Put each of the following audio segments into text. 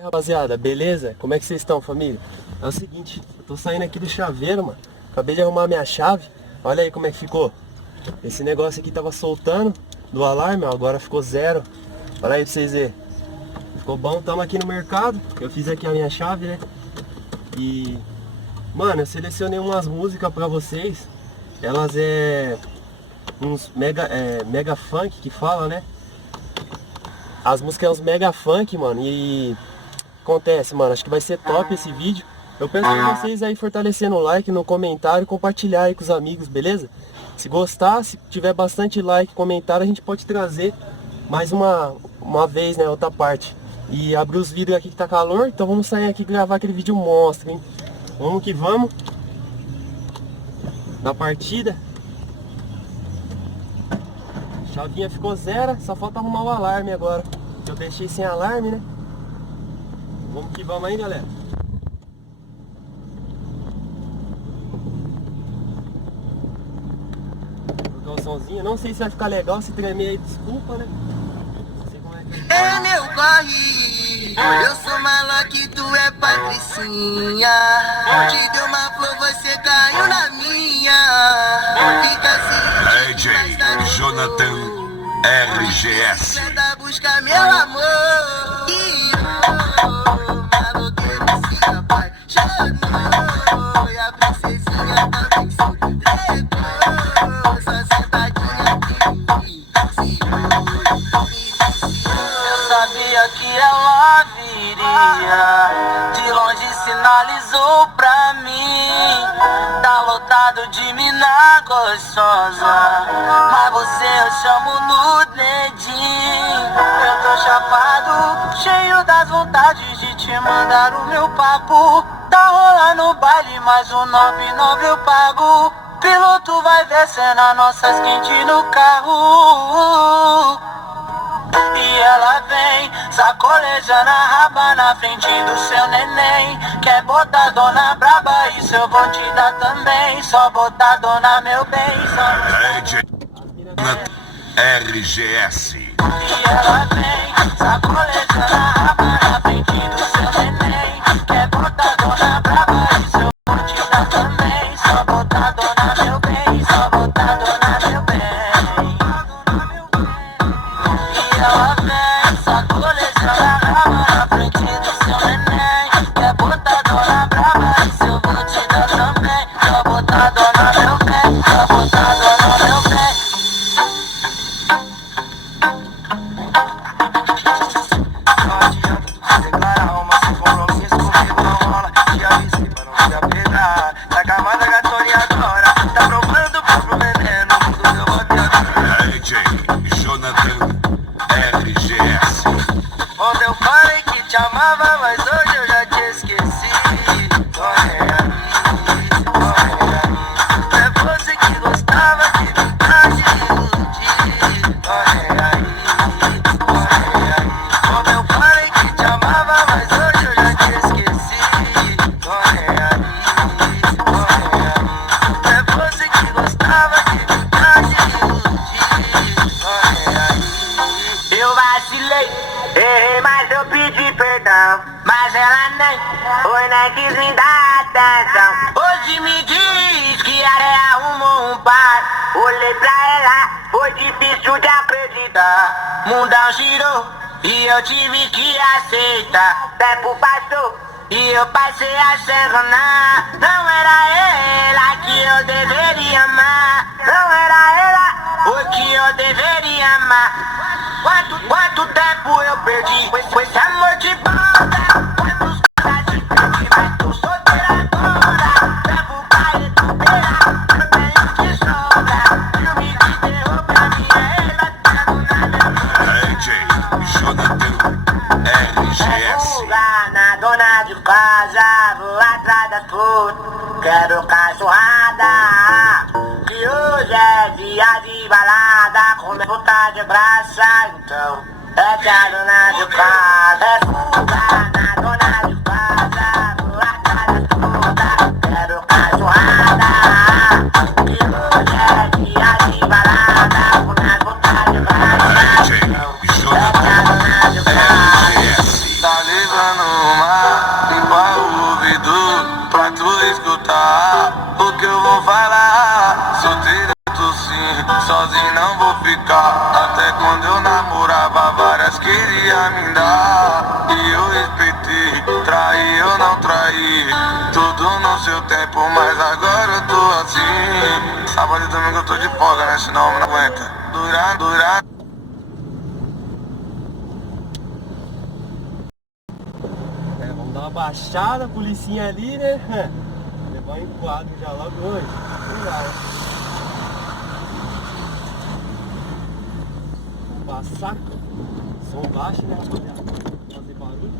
Rapaziada, beleza? Como é que vocês estão, família? É o seguinte, eu tô saindo aqui do chaveiro, mano. Acabei de arrumar minha chave. Olha aí como é que ficou. Esse negócio aqui tava soltando do alarme, ó, agora ficou zero. Olha aí pra vocês verem. Ficou bom, tamo aqui no mercado. Eu fiz aqui a minha chave, né? E... mano, eu selecionei umas músicas pra vocês. Elas uns mega funk que fala, né? As músicas é uns mega funk, mano. E... acontece, mano, acho que vai ser top esse vídeo. Eu peço pra vocês aí fortalecendo o like no comentário e compartilhar aí com os amigos, beleza? Se gostar, se tiver bastante like e comentário, a gente pode trazer mais uma vez, né, outra parte. E abrir os vídeos aqui que tá calor, então vamos sair aqui e gravar aquele vídeo monstro, hein? Vamos que vamos. Na partida. Chavinha ficou zero, só falta arrumar o alarme agora. Eu deixei sem alarme, né? Vamos que vamos aí, galera. Vou colocar o somzinho. Não sei se vai ficar legal, se tremer aí, desculpa, né? Não sei como é que É meu corre, eu sou maloca e tu é patricinha. Te deu uma flor, você caiu na minha. Fica assim, DJ Jonathan RGS. tenta buscar meu amor. E maloqueiro se apaixonou. E a princesinha também se entregou. Só sentadinha aqui me eu sabia que ela viria, de longe sinalizou pra mim. Tá lotado de mina gostosa, mas você eu chamo no dedinho. Eu tô chapado, cheio das vontades de te mandar o meu papo. Tá rolando o baile, mas o 99 eu pago. Piloto vai descendo as nossas quentes no carro. E ela vem sacolejando a raba na frente do seu neném. Quer botar dona braba, isso eu vou te dar também. Só botar dona meu bem, só... DJ Jonathan RGS. E ela vem sacolejando a raba na frente do seu neném. Quer botar dona braba, isso eu vou te dar também. Só botar dona meu bem, só botar dona meu bem. Ela vem sacolejando a raba na frente do seu neném. Quer botar dona brava, isso eu vou te dar também. Só botar dona meu bem, só botar dona meu bem. Não adianta declarar uma sem compromisso comigo não rola. Te avisei pra não te apegar. Tá camada gatoria agora, tá provando pro veneno. Mundo deu uma piada. DJ Jonathan RGS. Ontem eu falei que te amava, mas hoje eu já te esqueci. Corre aí, corre aí. É você que gostava de brincar de iludir. Corre aí, corre aí. Ontem eu falei que te amava, mas hoje eu já te esqueci. Corre aí, corre aí. É você que gostava de brincar de iludir. Corre aí. Eu vacilei, errei, mas eu pedi perdão. Mas ela nem quis me dar atenção. Hoje me diz que a areia arrumou um par. Olhei pra ela, foi difícil de acreditar. Mundão girou e eu tive que aceitar. Tempo passou e eu passei a se enganar. Não era ela que eu deveria amar. Não era ela o que eu deveria amar. Quanto tempo eu perdi com esse amor de banda? Quantos caras te perdi, mas tô solteira agora. Levo o baile inteira, eu tenho que sobra. Filme de terror pra mim é ela, tá DJ Jonathan RGS. fuga na dona de casa, vou atrás da tudo. Quero cachorrada. Que hoje é dia de balada, comer puta de braça, então é que a dona de casa é fuga na dona de casa, vou atrás da tudo. Quero cachorrada. Que hoje é dia de balada, comer puta de braça, DJ então é que a Jonathan dona de casa RGS. tá levando uma, limpa o ouvido pra tu escutar o que eu vou falar. Solteiro tô sim, sozinho não vou ficar. Até quando eu namorava várias queria me dar, e eu respeitei, traí eu não traí, tudo no seu tempo, mas agora eu tô assim. Sábado e domingo eu tô de folga, né, senão eu não aguenta durar. Vamos dar uma baixada, a policinha ali, né? Levar um enquadro já logo hoje. Legal. Vamos passar. Som baixo, né, rapaziada? Fazer barulho.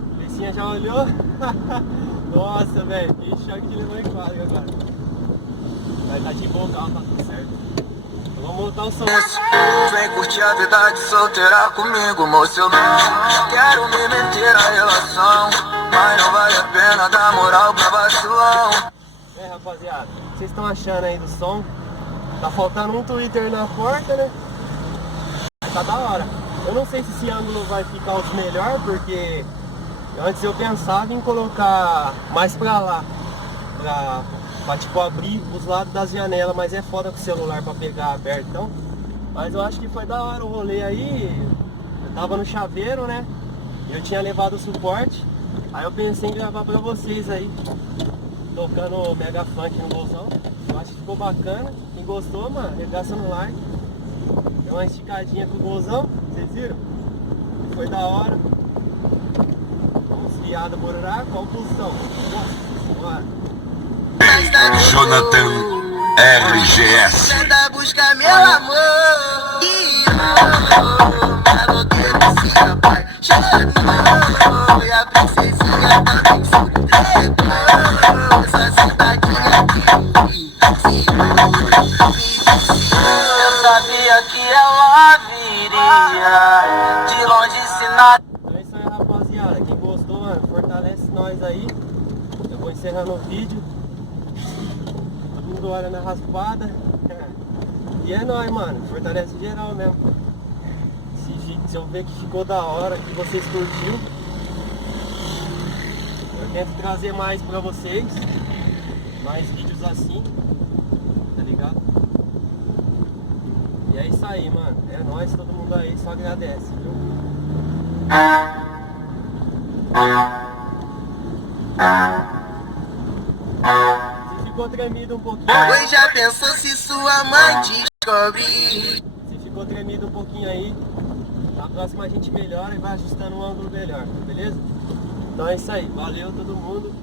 A policinha já olhou? Nossa, velho, que choque de levar enquadro agora. Vai dar de boa o carro, tá tudo certo. Então vamos montar o som. Vem curtir a vida de solteira comigo, moço. Eu não quero me meter na relação, mas não vale a pena dar moral pra vacilão. Rapaziada, o que vocês estão achando aí do som? Tá faltando um Twitter na porta, né? Mas tá da hora. Eu não sei se esse ângulo vai ficar os melhor, porque antes eu pensava em colocar mais pra lá, pra tipo abrir os lados das janelas, mas é foda com o celular pra pegar aberto, então. Mas eu acho que foi da hora o rolê aí. Eu tava no chaveiro, né? Eu tinha levado o suporte. Aí eu pensei em gravar pra vocês aí, tocando Mega Funk no golzão. Eu acho que ficou bacana. Quem gostou, mano, regaça no like. Deu uma esticadinha com o golzão, vocês viram? Foi da hora. Vamos viado Bororá, qual pulsão? Bora. Jonathan RGS. Tenta buscar meu amor, e eu se apaixonou, e a princesinha também surpreendeu. Essa cidadinha aqui eu sabia que ela viria de longe se nada. Então é isso aí, rapaziada. Quem gostou, mano, fortalece nós aí. Eu vou encerrando o vídeo. Todo mundo olha na raspada. E é nóis, mano. Fortalece geral mesmo. Se eu ver que ficou da hora, que vocês curtiu, eu tento trazer mais pra vocês. Mais vídeos assim. Tá ligado? E é isso aí, mano. É nóis, todo mundo aí só agradece, viu? Se ficou tremido um pouquinho. Pois já pensou se sua mãe descobrir? Se ficou tremido um pouquinho aí, na próxima a gente melhora e vai ajustando um ângulo melhor, beleza? Então é isso aí, valeu todo mundo.